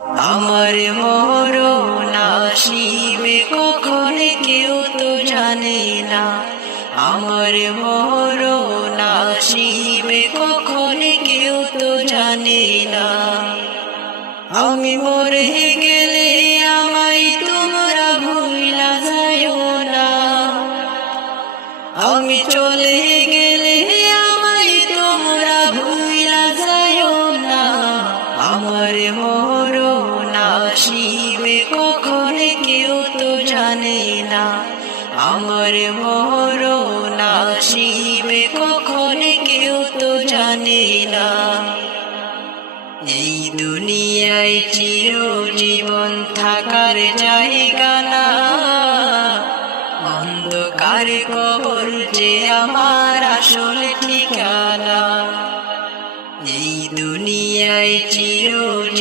আমার মরণ আসিবে কখন কেউ তো জানে না। আমার মরণ আসিবে কখন কেউ তো জানে না। আমি মরে গেলে আমায় তোমরা ভুইলা যাইও না। আমি চলে গেলে আমায় তোমরা ভুইলা যাইও না। আমার মরণ আসিবে কখন কেউ তো জানে না। আমার মরণ আসিবে কখন কেউ তো জানে না। এই দুনিয়ায় চিরজীবন থাকার জায়গা না। অন্ধকার কবর যে আমার আসল ঠিকানা। এই দুনিয়ায় চিরজীবন